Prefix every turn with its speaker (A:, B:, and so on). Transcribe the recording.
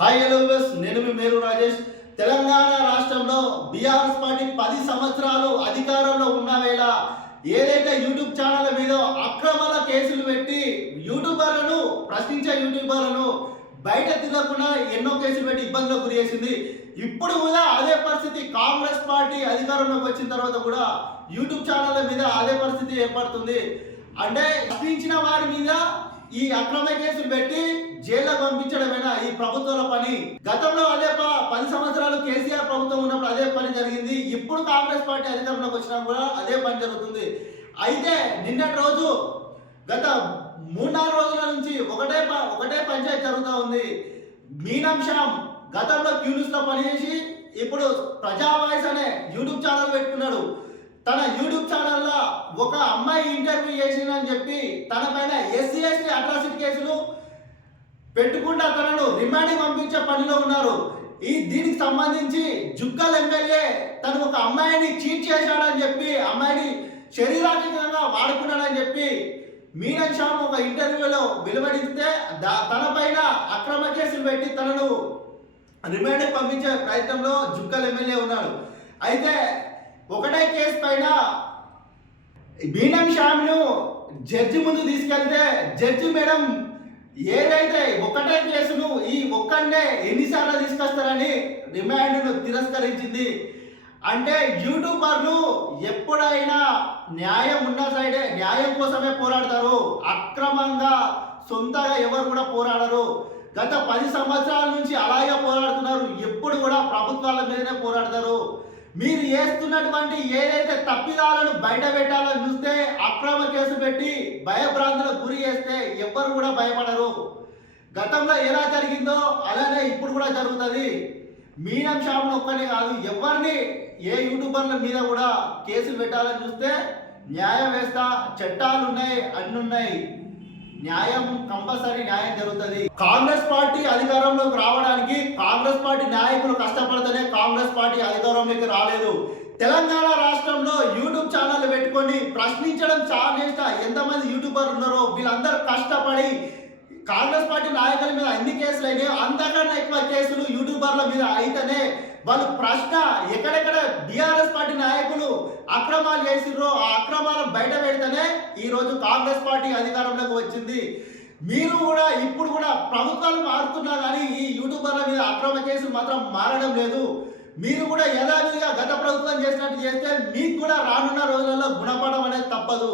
A: Hi hello bus నేను మీ మేరు రాజేష్. తెలంగాణ రాష్ట్రంలో BRS party పది సంవత్సరాలు అధికారంలో ఉన్న వేళ ఏదైతే యూట్యూబ్ ఛానల్ మీద అక్రమాల కేసులు పెట్టి యూట్యూబర్లను ప్రశ్నించే యూట్యూబర్లను బయట తిరగకుండా ఎన్నో కేసులు పెట్టి ఇబ్బందులకు గురి చేసింది. ఇప్పుడు కూడా అదే పరిస్థితి కాంగ్రెస్ పార్టీ అధికారంలోకి వచ్చిన తర్వాత కూడా యూట్యూబ్ ఛానళ్ళ మీద అదే పరిస్థితి ఏర్పడుతుంది. అంటే ప్రశ్నించిన వారి మీద ఈ అక్రమ కేసులు పెట్టి జైల్లో పంపించడమేనా ఈ ప్రభుత్వాల పని? గతంలో అదే ప- పది సంవత్సరాలు కేసీఆర్ ప్రభుత్వం ఉన్నప్పుడు అదే పని జరిగింది. ఇప్పుడు కాంగ్రెస్ పార్టీ అధికారంలోకి వచ్చినా కూడా అదే పని జరుగుతుంది. అయితే నిన్నటి రోజు గత మూడు నాలుగు రోజుల నుంచి ఒకటే ప- ఒకటే పంచాయతీ జరుగుతూ ఉంది. మీనం గతంలో క్యూనిస్లో పనిచేసి ఇప్పుడు ప్రజా వాయిస్ అనే యూట్యూబ్ ఛానల్ పెట్టుకున్నాడు. తన యూట్యూబ్ ఛానల్లో ఒక అమ్మాయి ఇంటర్వ్యూ చేసిందని చెప్పి తన పైన ఎస్సీ ఎస్టీ అట్రాసిటీ కేసులు పెట్టుకుంటా తనను రిమాండింగ్ పంపించే పనిలో ఉన్నారు. ఈ దీనికి సంబంధించి జుక్కల్ ఎమ్మెల్యే తను ఒక అమ్మాయిని చీట్ చేశాడని చెప్పి అమ్మాయిని శరీరాత్మకంగా వాడుకున్నాడని చెప్పి మీనన్ శ్యామ్ ఒక ఇంటర్వ్యూలో వెలువడిస్తే తనపైన తన పైన అక్రమ కేసులు పెట్టి తనను రిమాండ్ పంపించే ప్రయత్నంలో జుక్కల్ ఎమ్మెల్యే ఉన్నాడు. అయితే ఒకటే కేసు పైన బీనం షామిను జడ్జి ముందు తీసుకెళ్తే జడ్జి మేడం ఏదైతే ఒకటే కేసును ఈ ఒక్కడే ఎన్నిసార్లు తీసుకొస్తారని రిమాండ్ను తిరస్కరించింది. అంటే యూట్యూబర్లు ఎప్పుడైనా న్యాయం ఉన్న సైడే న్యాయం కోసమే పోరాడతారు. అక్రమంగా సొంతగా ఎవరు కూడా పోరాడరు. గత పది సంవత్సరాల నుంచి అలాగే పోరాడుతున్నారు. ఎప్పుడు కూడా ప్రభుత్వాల మీదనే పోరాడతారు. మీరు చేస్తున్నటువంటి ఏదైతే తప్పిదాలను బయట పెట్టాలని చూస్తే అక్రమ కేసు పెట్టి భయభ్రాంతులకు గురి చేస్తే ఎవ్వరు కూడా భయపడరు. గతంలో ఎలా జరిగిందో అలానే ఇప్పుడు కూడా జరుగుతుంది. మీనం షాపును ఒక్కనే కాదు ఎవరిని ఏ యూట్యూబర్ల మీద కూడా కేసులు పెట్టాలని చూస్తే న్యాయం వేస్తా చట్టాలు ఉన్నాయి అన్ని ఉన్నాయి న్యాయం కంపల్సరీ న్యాయం జరుగుతుంది. కాంగ్రెస్ పార్టీ అధికారంలోకి రావడానికి కాంగ్రెస్ పార్టీ నాయకులు కష్టపడితేనే కాంగ్రెస్ పార్టీ అధికారంలోకి రాలేదు. తెలంగాణ రాష్ట్రంలో యూట్యూబ్ ఛానల్ పెట్టుకొని ప్రశ్నించడం చాలా చేసిన ఎంతమంది యూట్యూబర్ ఉన్నారో వీళ్ళందరూ కష్టపడి కాంగ్రెస్ పార్టీ నాయకుల మీద ఎన్ని కేసులు అయినాయో. అంతకన్నా ఎక్కువ కేసులు యూట్యూబర్ల మీద అయితేనే వాళ్ళు ప్రశ్న ఎక్కడెక్కడ బీఆర్ఎస్ పార్టీ నాయకులు అక్రమాలు చేసిర్రో ఆ అక్రమాలను బయట పెడితేనే ఈ రోజు కాంగ్రెస్ పార్టీ అధికారంలోకి వచ్చింది. మీరు కూడా ఇప్పుడు కూడా ప్రభుత్వాలు మారుతున్నా కానీ ఈ యూట్యూబర్ల మీద అక్రమ కేసులు మాత్రం మారడం లేదు. మీరు కూడా యథావిధిగా గత ప్రభుత్వం చేసినట్టు చేస్తే మీకు కూడా రానున్న రోజులలో గుణపడడం అనేది తప్పదు.